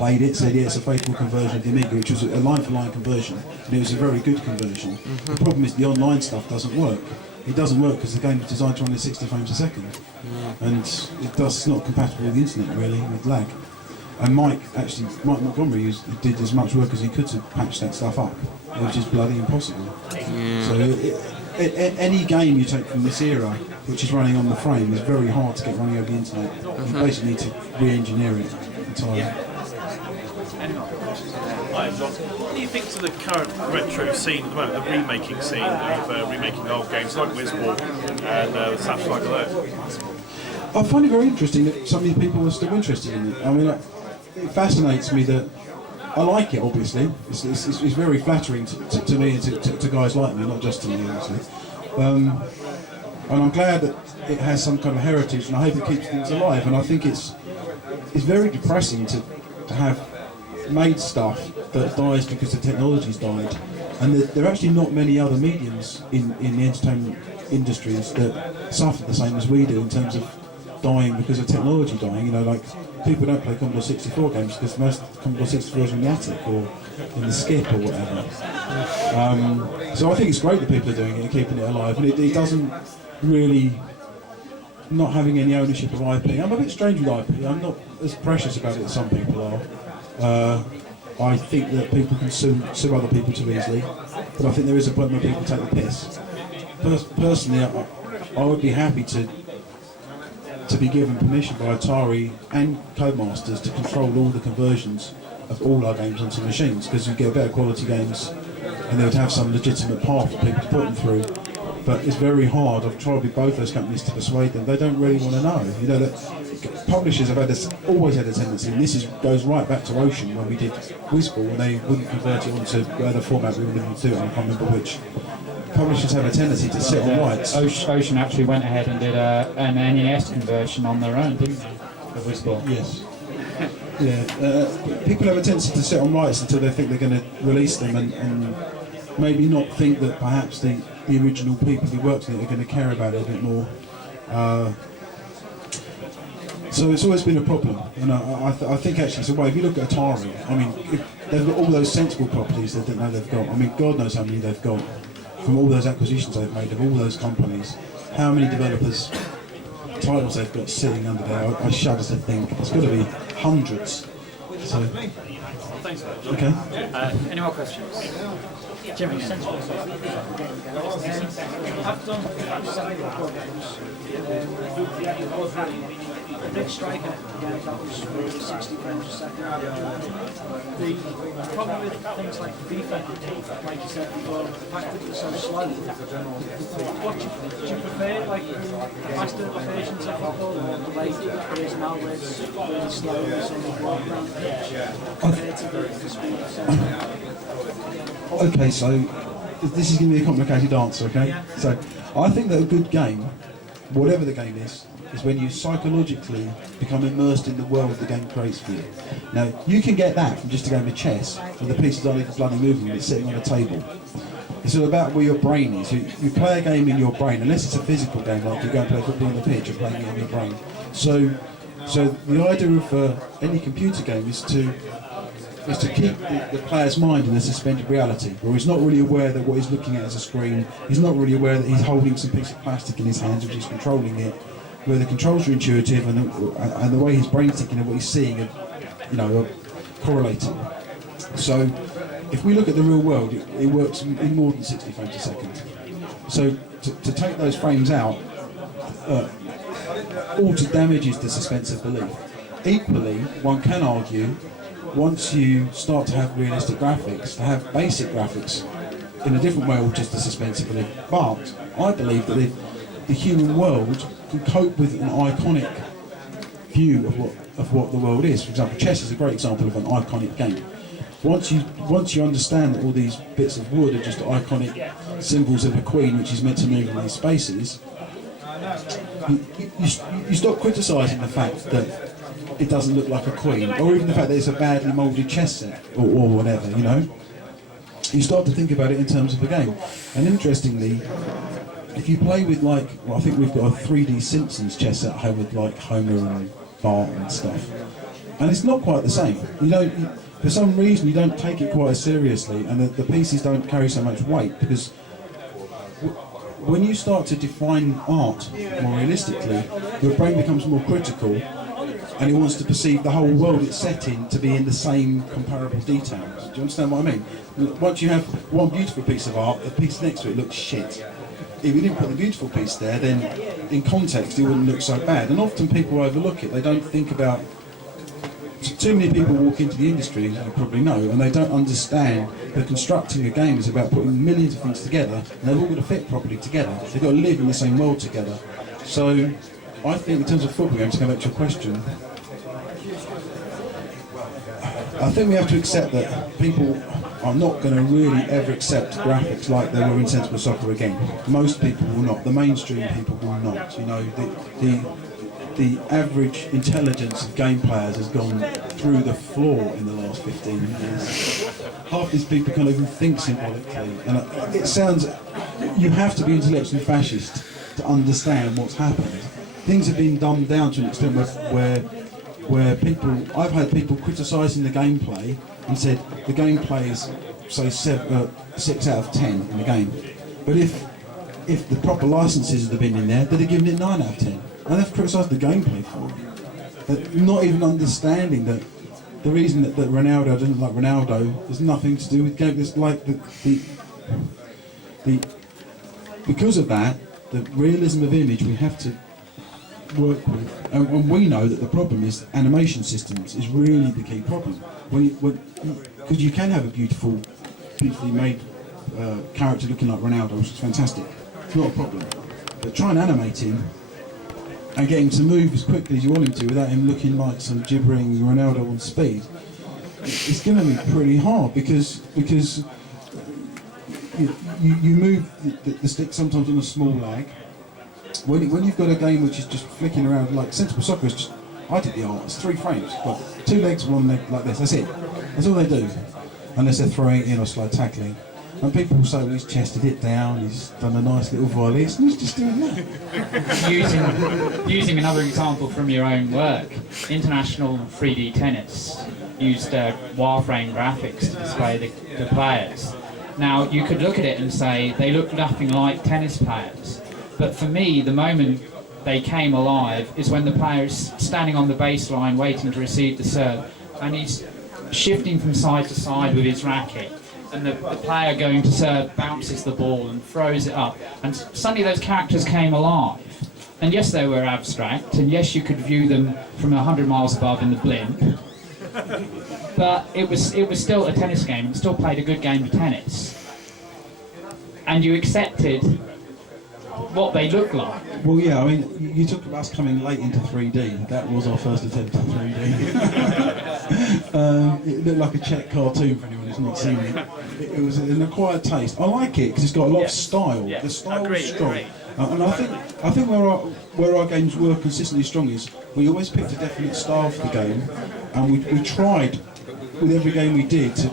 played it, said, yeah, it's a faithful conversion of the Amiga, which was a line-for-line conversion, and it was a very good conversion. The problem is the online stuff doesn't work. It doesn't work because the game is designed to run at 60 frames a second, and it's not compatible with the internet, really, with lag. And Mike Montgomery did as much work as he could to patch that stuff up, which is bloody impossible. So any game you take from this era, which is running on the frame, is very hard to get running over the internet. You basically need to re-engineer it entirely. Hi, John. What do you think to the current retro scene at the moment, the remaking scene of remaking old games like Whizball and such like that? I find it very interesting that so many people are still interested in it. I mean, it fascinates me that I like it, obviously. It's very flattering to me and to guys like me, not just to me, obviously. And I'm glad that it has some kind of heritage, and I hope it keeps things alive. And I think it's very depressing to have made stuff that dies because the technology's died. And there are actually not many other mediums in the entertainment industries that suffer the same as we do in terms of dying because of technology dying. You know, like people don't play Commodore 64 games because most Commodore 64s are in the attic or in the skip or whatever. So I think it's great that people are doing it and keeping it alive, and it doesn't really not having any ownership of IP. I'm a bit strange with IP. I'm not as precious about it as some people are. I think that people can sue other people too easily, but I think there is a point where people take the piss. Personally, I would be happy to be given permission by Atari and Codemasters to control all the conversions of all our games onto machines, because you get better quality games and they would have some legitimate path for people to put them through. But it's very hard. I've tried with both those companies to persuade them. They don't really want to know. You know, that publishers have always had a tendency, and this goes right back to Ocean when we did Whizball, when they wouldn't convert it onto whatever format we were looking to do it on, I can't remember which. Publishers have a tendency to sit on rights. Ocean actually went ahead and did an NES conversion on their own, didn't they, of Whizball? Yes. Yeah. People have a tendency to sit on rights until they think they're going to release them, and maybe not think that perhaps the original people who worked on it are going to care about it a bit more. So it's always been a problem. You know, I think actually, so if you look at Atari, I mean, if they've got all those sensible properties they don't know they've got. I mean, God knows how many they've got from all those acquisitions they've made of all those companies. How many developers' titles they've got sitting under there? I shudder to think. It's got to be hundreds. So, Thanks for that, John. okay. Any more questions? Jimmy, I've done several programs. The big striker, that was really 60 frames a second. The problem with things like FIFA, like you said before, the fact that it's so slow. What do you prefer, like the faster versions of football, or the later that there is now where it's really slow and it's only walk around the pitch, compared to the speed of something? Okay, so this is going to be a complicated answer, okay? Yeah. So I think that a good game, whatever the game is when you psychologically become immersed in the world the game creates for you. Now, you can get that from just a game of chess, where the pieces aren't even bloody moving, it's sitting on a table. It's all about where your brain is. You play a game in your brain, unless it's a physical game, like you go and play football on the pitch, you're playing it in your brain. So the idea of any computer game is to keep the player's mind in a suspended reality, where he's not really aware that what he's looking at is a screen, he's not really aware that he's holding some piece of plastic in his hands which he's controlling it, where the controls are intuitive and the way his brain's thinking and what he's seeing are correlated. So if we look at the real world, it works in more than 60 frames a second. So to take those frames out damages the suspense of belief. Equally, one can argue, once you start to have realistic graphics, to have basic graphics in a different way, which is the suspense of belief. But I believe that the human world can cope with an iconic view of what the world is. For example, chess is a great example of an iconic game. Once you understand that all these bits of wood are just iconic symbols of a queen which is meant to move in these spaces, you stop criticising the fact that it doesn't look like a queen, or even the fact that it's a badly moulded chess set, or whatever, you know. You start to think about it in terms of a game. And interestingly, if you play with I think we've got a 3D Simpsons chess set at home with like Homer and Bart and stuff. and it's not quite the same. For some reason, you don't take it quite as seriously, and the pieces don't carry so much weight, because when you start to define art more realistically, your brain becomes more critical, and it wants to perceive the whole world it's set in to be in the same comparable details. Do you understand what I mean? Once you have one beautiful piece of art, the piece next to it looks shit. If you didn't put the beautiful piece there, then in context it wouldn't look so bad. And often people overlook it. They don't think about... Too many people walk into the industry, as you probably know, and they don't understand that constructing a game is about putting millions of things together, and they've all got to fit properly together. They've got to live in the same world together. So I think in terms of football games, to go back to your question, I think we have to accept that people are not going to really ever accept graphics like they were in Sensible Soccer again. Most people will not. The mainstream people will not. You know, the average intelligence of game players has gone through the floor in the last 15 years. Half these people can't even think symbolically, and it sounds... You have to be intellectually fascist to understand what's happened. Things have been dumbed down to an extent where people... I've had people criticising the gameplay and said the gameplay is, say, 6 out of 10 in the game. But if the proper licences had been in there, they'd have given it 9 out of 10. And they've criticised the gameplay for it. Not even understanding that the reason that Ronaldo doesn't like Ronaldo has nothing to do with game. It's like because of that, the realism of image we have to work with, and we know that the problem is animation systems is really the key problem. Because you can have a beautifully made character looking like Ronaldo, which is fantastic. It's not a problem. But try and animate him and get him to move as quickly as you want him to without him looking like some gibbering Ronaldo on speed. It's going to be pretty hard because you move the stick sometimes on a small lag. When you've got a game which is just flicking around, like Sensible Soccer is just... I did the art, it's 3 frames. Got 2 legs, 1 leg like this, that's it. That's all they do. Unless they're throwing it in or slow tackling. And people will say, well, he's chested it down, he's done a nice little volley, and he's just doing that. Using another example from your own work, international 3D tennis used wireframe graphics to display the players. Now, you could look at it and say they look nothing like tennis players, but for me, the moment they came alive is when the player is standing on the baseline waiting to receive the serve, and he's shifting from side to side with his racket. And the player going to serve bounces the ball and throws it up. And suddenly those characters came alive. And yes, they were abstract, and yes, you could view them from 100 miles above in the blimp. But it was still a tennis game, and still played a good game of tennis. And you accepted what they look like. Well, yeah, I mean, you talk about us coming late into 3D. That was our first attempt at 3D. It looked like a Czech cartoon for anyone who's not seen it. It was an acquired taste. I like it because it's got a lot of style. Yeah. The style Agreed, is strong. agreed. And I think where our games were consistently strong is we always picked a definite style for the game, and we tried with every game we did to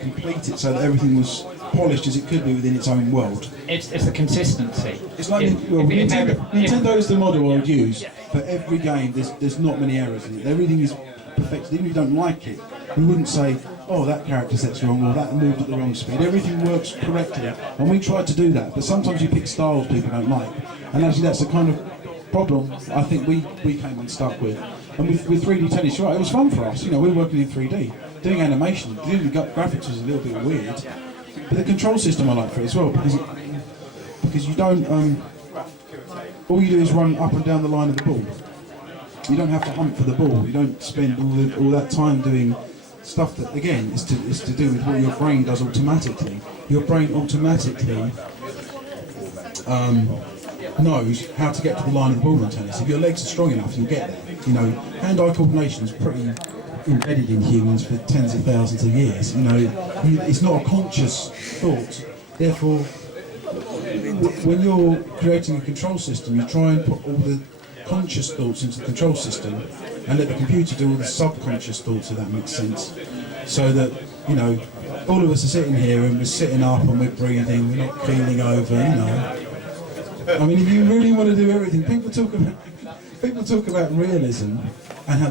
complete it so that everything was polished as it could be within its own world. It's the consistency. It's like Nintendo is the model I would use for every game. There's not many errors in it. Everything is perfect. Even if you don't like it, you wouldn't say, oh, that character set's wrong or that moved at the wrong speed. Everything works correctly, and we tried to do that. But sometimes you pick styles people don't like, and actually that's the kind of problem I think we came and stuck with. And with 3D tennis, you're right, it was fun for us. You know, we were working in 3D, doing animation, doing the graphics was a little bit weird. But the control system I like for it as well, because you don't, all you do is run up and down the line of the ball. You don't have to hunt for the ball. You don't spend all that time doing stuff that, again, is to do with what your brain does automatically. Your brain automatically knows how to get to the line of the ball in tennis. If your legs are strong enough, you'll get there. You know, hand-eye coordination is pretty embedded in humans for tens of thousands of years. You know, it's not a conscious thought. Therefore, when you're creating a control system, you try and put all the conscious thoughts into the control system and let the computer do all the subconscious thoughts, if that makes sense. So that, you know, all of us are sitting here and we're sitting up and we're breathing, we're not keeling over, you know. I mean, if you really want to do everything, People talk about realism and how they